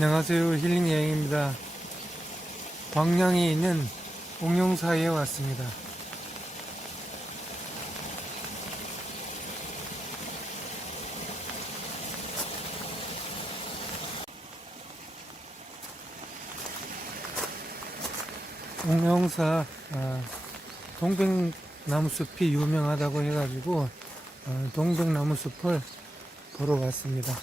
안녕하세요. 힐링여행입니다. 광양에 있는 옥룡사에 왔습니다. 옥룡사 동백나무숲이 유명하다고 해가지고 동백나무숲을 보러 왔습니다.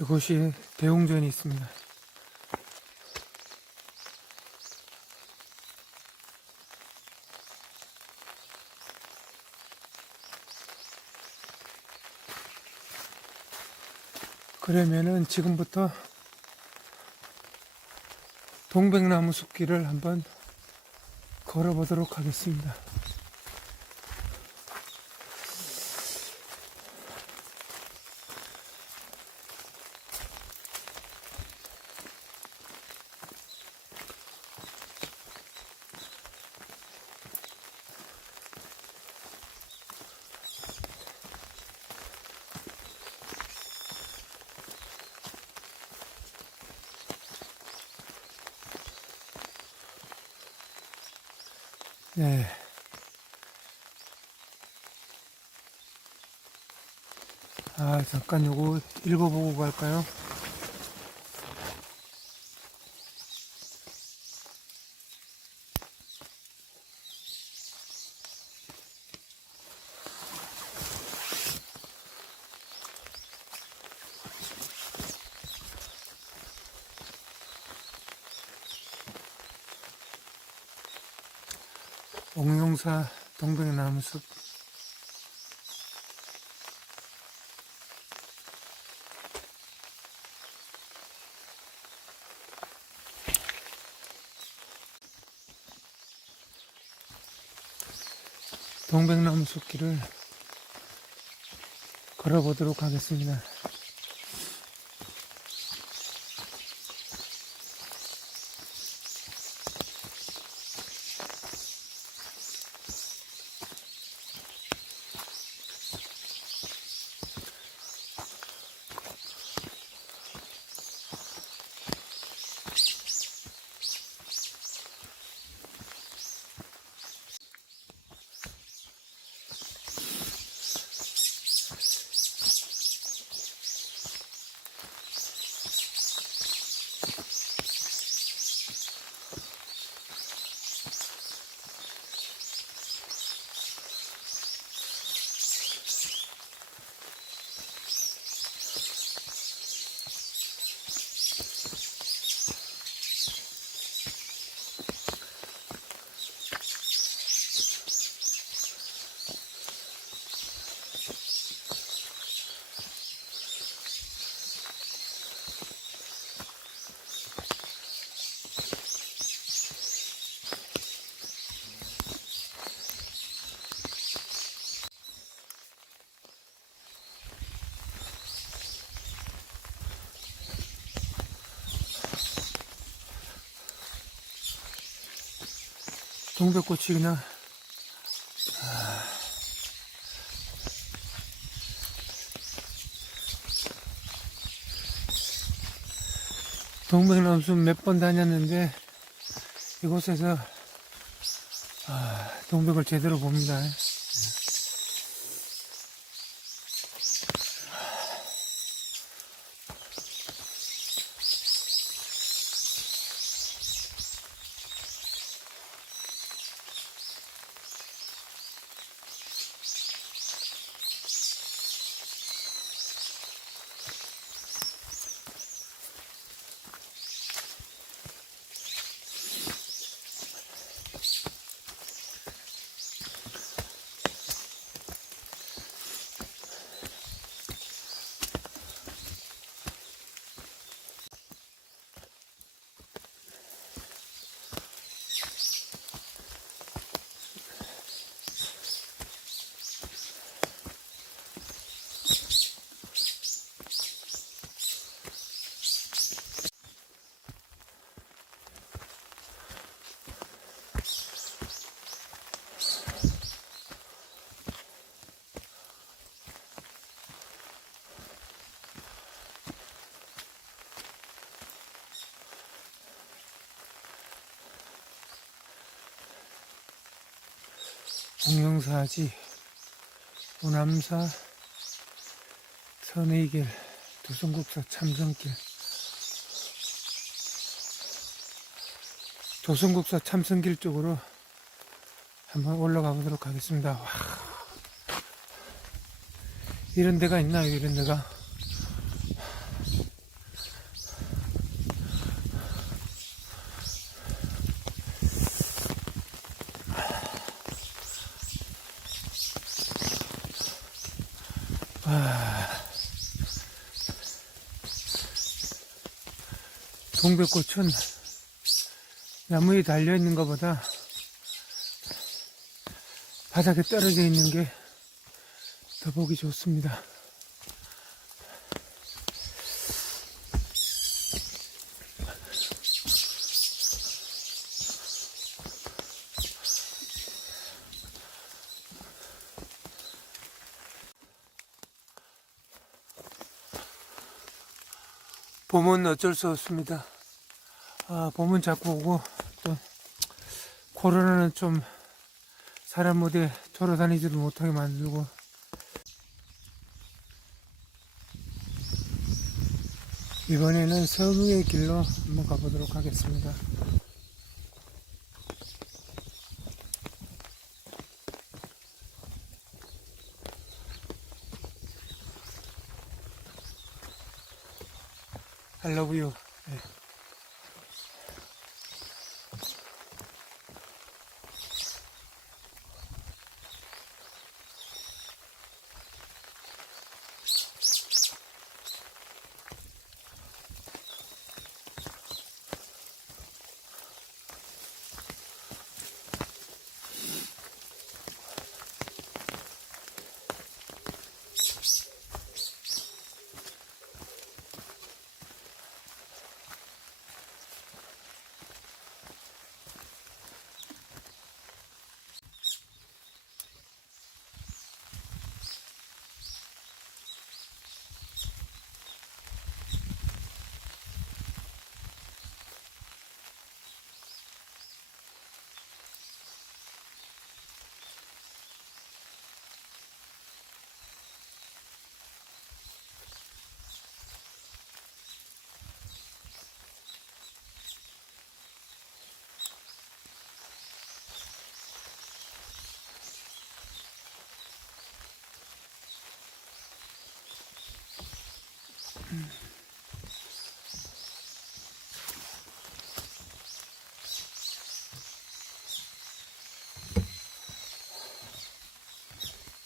이곳이 대웅전이 있습니다. 그러면은 지금부터 동백나무 숲길을 한번 걸어보도록 하겠습니다. 네. 잠깐 요거 읽어보고 갈까요? 옥룡사 동백나무숲. 동백나무 숲길을 걸어보도록 하겠습니다. 동백꽃이 그냥 동백나무숲 몇 번 다녔는데 이곳에서 동백을 제대로 봅니다. 공영사지, 오남사, 선의길, 도성국사 참선길. 도성국사 참선길 쪽으로 한번 올라가 보도록 하겠습니다. 와, 이런 데가 있나요? 이런 데가? 동백꽃은 나무에 달려있는 것보다 바닥에 떨어져 있는 게 더 보기 좋습니다. 봄은 어쩔 수 없습니다. 봄은 자꾸 오고, 또, 코로나는 좀 사람 어디에 돌아다니지도 못하게 만들고, 이번에는 섬유의 길로 한번 가보도록 하겠습니다. I love you. 네.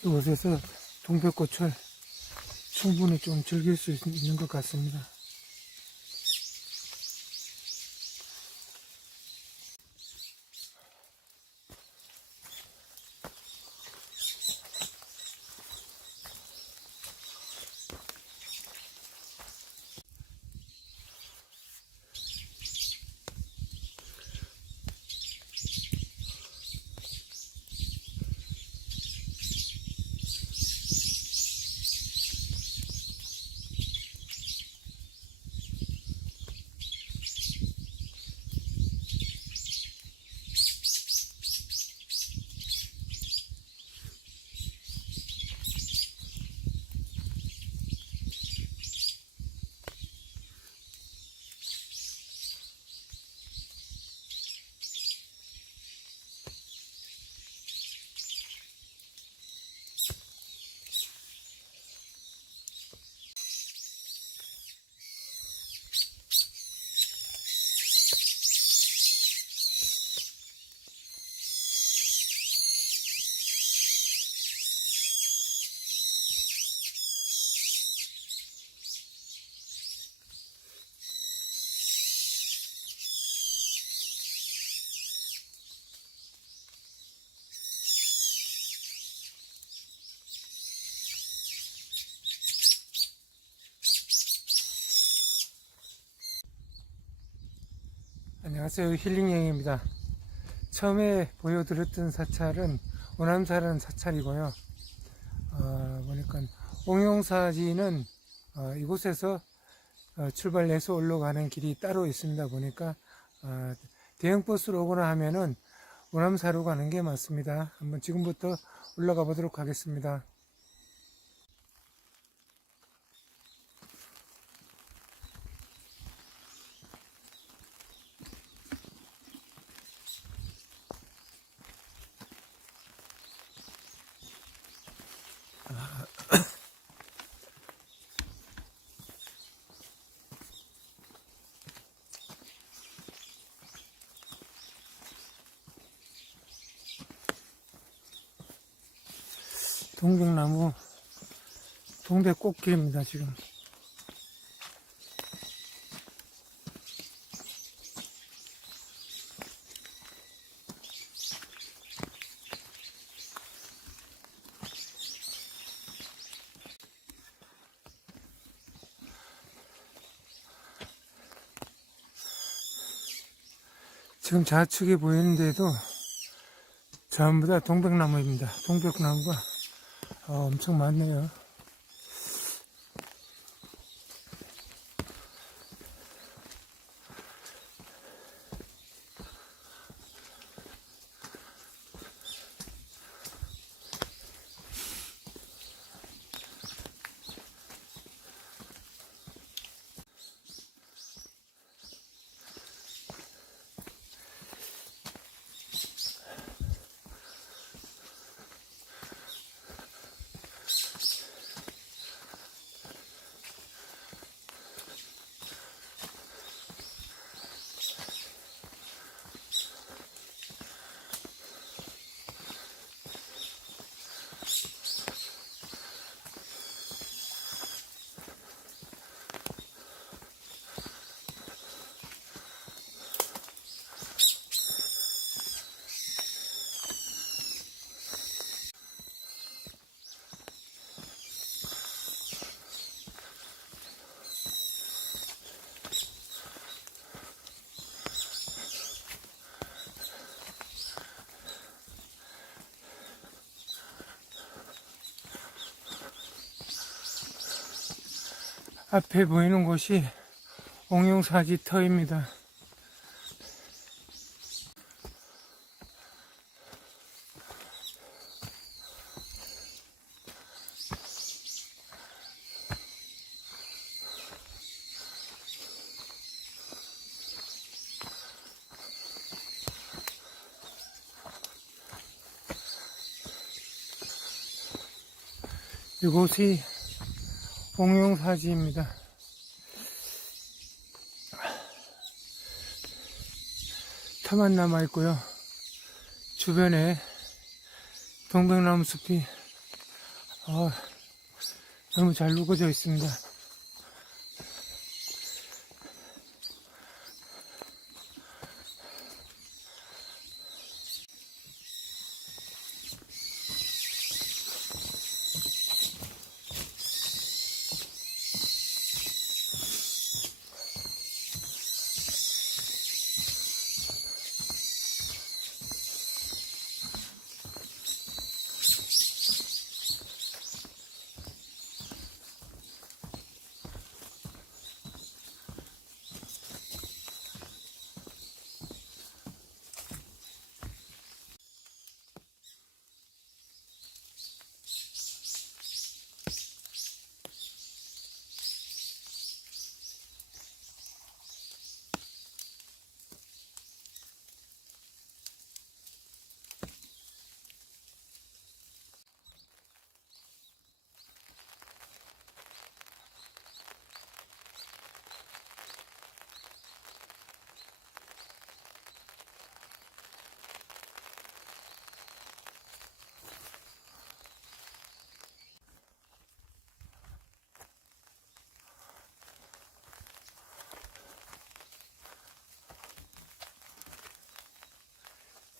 이곳에서 동백꽃을 충분히 좀 즐길 수 있는 것 같습니다. 안녕하세요. 힐링여행입니다. 처음에 보여드렸던 사찰은 오남사라는 사찰이고요. 보니까 옥룡사지는 이곳에서 출발해서 올라가는 길이 따로 있습니다. 보니까 대형버스로 오거나 하면은 오남사로 가는 게 맞습니다. 한번 지금부터 올라가 보도록 하겠습니다. 동백나무 동백꽃길입니다. 지금 좌측에 보이는데도 전부 다 동백나무입니다. 동백나무가 엄청 많네요. 앞에 보이는 곳이 옥룡사지터입니다. 이곳이 옥룡사지입니다. 터만 남아 있고요. 주변에 동백나무 숲이 너무 잘 우거져 있습니다.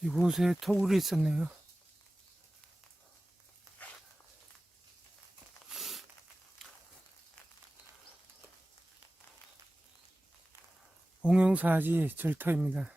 이곳에 토굴이 있었네요. 옹영사지 절터입니다.